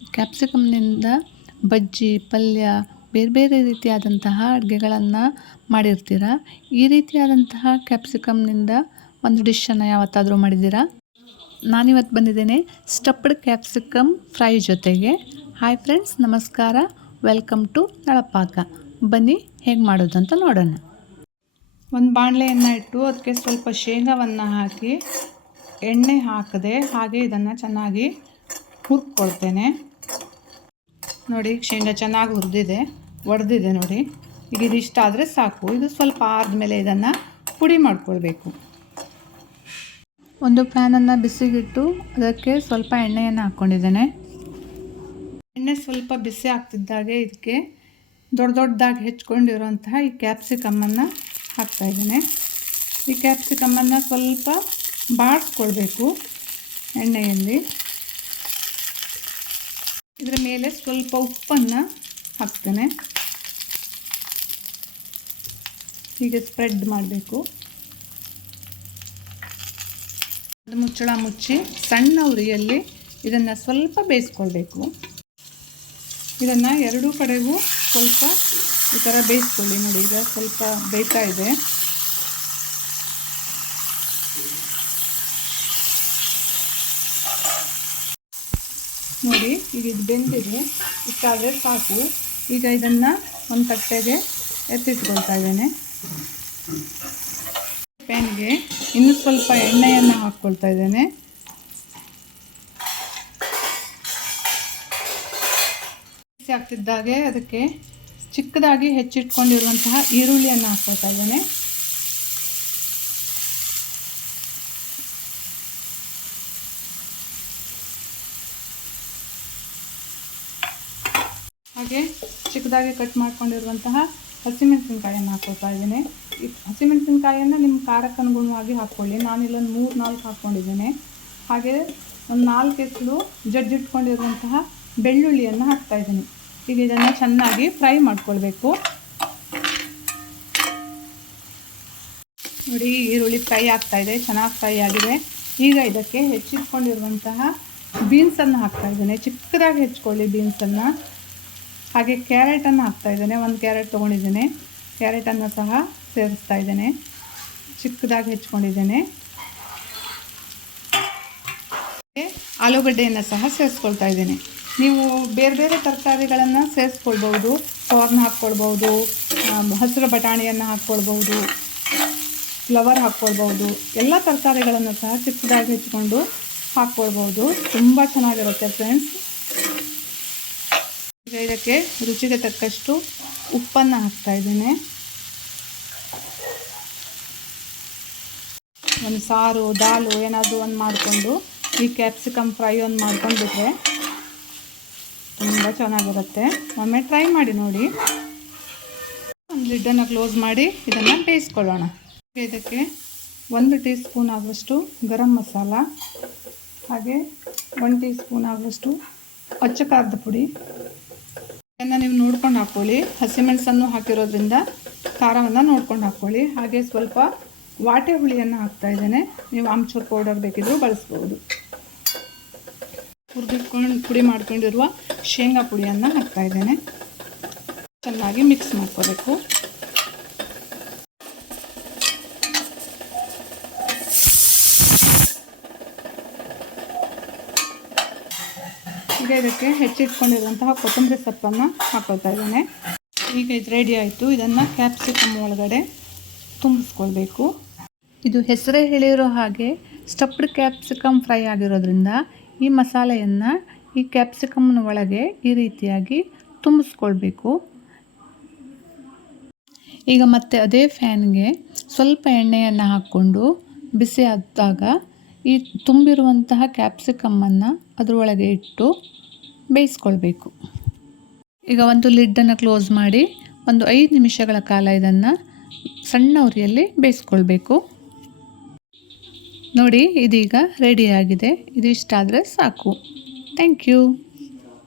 ಕ್ಯಾಪ್ಸಿಕಮ್ನಿಂದ ಬಜ್ಜಿ, ಪಲ್ಯ, ಬೇರೆ ಬೇರೆ ರೀತಿಯಾದಂತಹ ಅಡುಗೆಗಳನ್ನು ಮಾಡಿರ್ತೀರ? ಈ ರೀತಿಯಾದಂತಹ ಕ್ಯಾಪ್ಸಿಕಮ್ನಿಂದ ಒಂದು ಡಿಶನ್ನು ಯಾವತ್ತಾದರೂ ಮಾಡಿದ್ದೀರಾ? ನಾನಿವತ್ತು ಬಂದಿದ್ದೇನೆ ಸ್ಟಪ್ಡ್ ಕ್ಯಾಪ್ಸಿಕಮ್ ಫ್ರೈ ಜೊತೆಗೆ. ಹಾಯ್ ಫ್ರೆಂಡ್ಸ್ ನಮಸ್ಕಾರ. Welcome to Nalapaka. ಬನ್ನಿ, ಹೇಗೆ ಮಾಡೋದು ಅಂತ ನೋಡೋಣ. ಒಂದು ಬಾಣಲೆಯನ್ನು ಇಟ್ಟು ಅದಕ್ಕೆ ಸ್ವಲ್ಪ ಶೇಂಗಾವನ್ನು ಹಾಕಿ, ಎಣ್ಣೆ ಹಾಕದೆ ಹಾಗೆ ಇದನ್ನು ಚೆನ್ನಾಗಿ ಹುರ್ಕೊಳ್ತೇನೆ. ನೋಡಿ, ಶೇಂಗಾ ಚೆನ್ನಾಗಿ ಹುರಿದಿದೆ, ಒಡೆದಿದೆ ನೋಡಿ. ಈಗ ಇದಿಷ್ಟ ಆದರೆ ಸಾಕು. ಇದು ಸ್ವಲ್ಪ ಆದಮೇಲೆ ಇದನ್ನು ಪುಡಿ ಮಾಡ್ಕೊಳ್ಬೇಕು. ಒಂದು ಪ್ಯಾನನ್ನು ಬಿಸಿಗಿಟ್ಟು ಅದಕ್ಕೆ ಸ್ವಲ್ಪ ಎಣ್ಣೆಯನ್ನು ಹಾಕ್ಕೊಂಡಿದ್ದೇನೆ ಎಣ್ಣೆ ಸ್ವಲ್ಪ ಬಿಸಿ ಆಗ್ತಿದ್ದಾಗೆ ಇದಕ್ಕೆ ದೊಡ್ಡ ದೊಡ್ಡದಾಗಿ ಹೆಚ್ಕೊಂಡಿರುವಂತಹ ಈ ಕ್ಯಾಪ್ಸಿಕಮ್ಮನ್ನು ಹಾಕ್ತಾಯಿದ್ದೇನೆ ಈ ಕ್ಯಾಪ್ಸಿಕಮ್ಮನ್ನು ಸ್ವಲ್ಪ ಬಾಡಿಸ್ಕೊಳ್ಬೇಕು ಎಣ್ಣೆಯಲ್ಲಿ. ಇದರ ಮೇಲೆ ಸ್ವಲ್ಪ ಉಪ್ಪನ್ನು ಹಾಕ್ತೇನೆ. ಹೀಗೆ ಸ್ಪ್ರೆಡ್ ಮಾಡಬೇಕು. ಅದು ಮುಚ್ಚಳ ಮುಚ್ಚಿ ಸಣ್ಣ ಉರಿಯಲ್ಲಿ ಇದನ್ನು ಸ್ವಲ್ಪ ಬೇಯಿಸ್ಕೊಳ್ಬೇಕು. ಇದನ್ನು ಎರಡೂ ಕಡೆಗೂ ಸ್ವಲ್ಪ ಈ ಥರ ಬೇಯಿಸ್ಕೊಳ್ಳಿ ನೋಡಿ, ಈಗ ಸ್ವಲ್ಪ ಬೇಯ್ತಾ ಇದೆ. ನೋಡಿ, ಈಗ ಇದು ಬೆಂದಿದೆ. ಇಷ್ಟಾದರೆ ಸಾಕು. ಈಗ ಇದನ್ನು ಒಂದು ತಟ್ಟೆಗೆ ಎತ್ತಿಟ್ಕೊಳ್ತಾ ಇದ್ದೇನೆ. ಪ್ಯಾನ್ಗೆ ಇನ್ನೂ ಸ್ವಲ್ಪ ಎಣ್ಣೆಯನ್ನು ಹಾಕ್ಕೊಳ್ತಾ ಇದ್ದೇನೆ. ಬಿಸಿ ಆಗ್ತಿದ್ದಾಗೆ ಅದಕ್ಕೆ ಚಿಕ್ಕದಾಗಿ ಹೆಚ್ಚಿಟ್ಕೊಂಡಿರುವಂತಹ ಈರುಳ್ಳಿಯನ್ನು ಹಾಕ್ಕೊಳ್ತಾ ಇದ್ದೇನೆ. ಹಾಗೆ ಚಿಕ್ಕದಾಗಿ ಕಟ್ ಮಾಡ್ಕೊಂಡಿರುವಂತಹ ಹಸಿಮೆಣಸಿನ್ಕಾಯನ್ನು ಹಾಕ್ಕೊಳ್ತಾ ಇದ್ದೇನೆ. ಈ ಹಸಿಮೆಣಸಿನ್ಕಾಯನ್ನು ನಿಮ್ಮ ಖಾರಕ್ಕೆ ಅನುಗುಣವಾಗಿ ಹಾಕ್ಕೊಳ್ಳಿ. ನಾನಿಲ್ಲೊಂದು ಮೂರು, ನಾಲ್ಕು ಹಾಕ್ಕೊಂಡಿದ್ದೇನೆ. ಹಾಗೆ ಒಂದು ನಾಲ್ಕು ಎಸಲು ಜಡ್ಜಿಟ್ಕೊಂಡಿರುವಂತಹ ಬೆಳ್ಳುಳ್ಳಿಯನ್ನು ಹಾಕ್ತಾ ಇದ್ದೀನಿ. ಈಗ ಇದನ್ನು ಚೆನ್ನಾಗಿ ಫ್ರೈ ಮಾಡ್ಕೊಳ್ಬೇಕು. ನೋಡಿ, ಈರುಳ್ಳಿ ಫ್ರೈ ಆಗ್ತಾ ಇದೆ. ಚೆನ್ನಾಗಿ ಫ್ರೈ ಆಗಿದೆ. ಈಗ ಇದಕ್ಕೆ ಹೆಚ್ಚಿಟ್ಕೊಂಡಿರುವಂತಹ ಬೀನ್ಸನ್ನು ಹಾಕ್ತಾ ಇದ್ದೇನೆ. ಚಿಕ್ಕದಾಗಿ ಹೆಚ್ಕೊಳ್ಳಿ ಬೀನ್ಸನ್ನು ಹಾಗೆ ಕ್ಯಾರೆಟನ್ನು ಹಾಕ್ತಾ ಇದ್ದೇನೆ. ಒಂದು ಕ್ಯಾರೆಟ್ ತೊಗೊಂಡಿದ್ದೇನೆ. ಕ್ಯಾರೆಟನ್ನು ಸಹ ಸೇರಿಸ್ತಾ ಇದ್ದೇನೆ. ಚಿಕ್ಕದಾಗಿ ಹೆಚ್ಕೊಂಡಿದ್ದೇನೆ. ಆಲೂಗಡ್ಡೆಯನ್ನು ಸಹ ಸೇರಿಸ್ಕೊಳ್ತಾ ಇದ್ದೇನೆ. ನೀವು ಬೇರೆ ಬೇರೆ ತರಕಾರಿಗಳನ್ನು ಸೇರಿಸ್ಕೊಳ್ಬೋದು ಕಾರ್ನ್ ಹಾಕ್ಕೊಳ್ಬೋದು ಹಸಿರು ಬಟಾಣಿಯನ್ನು ಹಾಕ್ಕೊಳ್ಬೋದು ಫ್ಲವರ್ ಹಾಕ್ಕೊಳ್ಬೋದು ಎಲ್ಲ ತರಕಾರಿಗಳನ್ನು ಸಹ ಚಿಕ್ಕದಾಗಿ ಹೆಚ್ಕೊಂಡು ಹಾಕ್ಕೊಳ್ಬೋದು ತುಂಬ ಚೆನ್ನಾಗಿರುತ್ತೆ ಫ್ರೆಂಡ್ಸ್ ಈಗ ಇದಕ್ಕೆ ರುಚಿಗೆ ತಕ್ಕಷ್ಟು ಉಪ್ಪನ್ನು ಹಾಕ್ತಾ ಇದ್ದೇನೆ. ಒಂದು ಸಾರು, ದಾಲು, ಏನಾದರೂ ಒಂದು ಮಾಡಿಕೊಂಡು, ಈ ಕ್ಯಾಪ್ಸಿಕಮ್ ಫ್ರೈ ಒಂದು ಮಾಡ್ಕೊಂಡ್ಬಿಟ್ರೆ ತುಂಬ ಚೆನ್ನಾಗಿರುತ್ತೆ. ಒಮ್ಮೆ ಟ್ರೈ ಮಾಡಿ ನೋಡಿ. ಒಂದು ಲಿಡ್ಡನ್ನು ಕ್ಲೋಸ್ ಮಾಡಿ ಇದನ್ನು ಬೇಯಿಸ್ಕೊಳ್ಳೋಣ ಇದಕ್ಕೆ ಒಂದು ಟೀ ಸ್ಪೂನ್ ಆಗುವಷ್ಟು ಗರಂ ಮಸಾಲ, ಹಾಗೆ ಒನ್ ಟೀ ಸ್ಪೂನ್ ಆಗುವಷ್ಟು ಅಚ್ಚ ಖಾರದ ಪುಡಿ. ಇದನ್ನು ನೀವು ನೋಡ್ಕೊಂಡು ಹಾಕ್ಕೊಳ್ಳಿ ಹಸಿಮೆಣಸನ್ನು ಹಾಕಿರೋದ್ರಿಂದ ಖಾರವನ್ನು ನೋಡ್ಕೊಂಡು ಹಾಕ್ಕೊಳ್ಳಿ ಹಾಗೆ ಸ್ವಲ್ಪ ವಾಟೆ ಹುಳಿಯನ್ನು ಹಾಕ್ತಾ ಇದ್ದೇನೆ. ನೀವು ಆಮ್ಚೂರ್ ಪೌಡರ್ ಬೇಕಿದ್ದರೂ ಬಳಸ್ಬೋದು. ಹುರಿದಿಟ್ಕೊಂಡು ಪುಡಿ ಮಾಡ್ಕೊಂಡಿರುವ ಶೇಂಗಾ ಪುಡಿಯನ್ನು ಹಾಕ್ತಾ ಇದ್ದೇನೆ. ಚೆನ್ನಾಗಿ ಮಿಕ್ಸ್ ಮಾಡ್ಕೋಬೇಕು. ಇದಕ್ಕೆ ಹೆಚ್ಚಿಟ್ಕೊಂಡಿರುವಂತಹ ಕೊತ್ತಂಬರಿ ಸೊಪ್ಪನ್ನು ಹಾಕೊಳ್ತಾ ಇದ್ದೇನೆ. ಈಗ ಇದು ರೆಡಿ ಆಯಿತು. ಇದನ್ನು ಕ್ಯಾಪ್ಸಿಕಮ್ ಒಳಗಡೆ ತುಂಬಿಸ್ಕೊಳ್ಬೇಕು. ಇದು ಹೆಸರೇ ಹೇಳಿರೋ ಹಾಗೆ ಸ್ಟಫ್ಡ್ ಕ್ಯಾಪ್ಸಿಕಮ್ ಫ್ರೈ ಆಗಿರೋದ್ರಿಂದ ಈ ಮಸಾಲೆಯನ್ನು ಈ ಕ್ಯಾಪ್ಸಿಕಮ್ನ ಒಳಗೆ ಈ ರೀತಿಯಾಗಿ ತುಂಬಿಸ್ಕೊಳ್ಬೇಕು. ಈಗ ಮತ್ತೆ ಅದೇ ಫ್ಯಾನ್ಗೆ ಸ್ವಲ್ಪ ಎಣ್ಣೆಯನ್ನು ಹಾಕ್ಕೊಂಡು ಬಿಸಿ ಆದಾಗ ಈ ತುಂಬಿರುವಂತಹ ಕ್ಯಾಪ್ಸಿಕಮ್ಮನ್ನು ಅದರೊಳಗೆ ಇಟ್ಟು ಬೇಯಿಸ್ಕೊಳ್ಬೇಕು. ಈಗ ಒಂದು ಲಿಡ್ಡನ್ನು ಕ್ಲೋಸ್ ಮಾಡಿ ಒಂದು ಐದು ನಿಮಿಷಗಳ ಕಾಲ ಇದನ್ನು ಸಣ್ಣ ಉರಿಯಲ್ಲಿ ಬೇಯಿಸ್ಕೊಳ್ಬೇಕು. ನೋಡಿ ಇದೀಗ ರೆಡಿಯಾಗಿದೆ ಇದು ಇಷ್ಟ ಆದರೆ ಸಾಕು. Thank you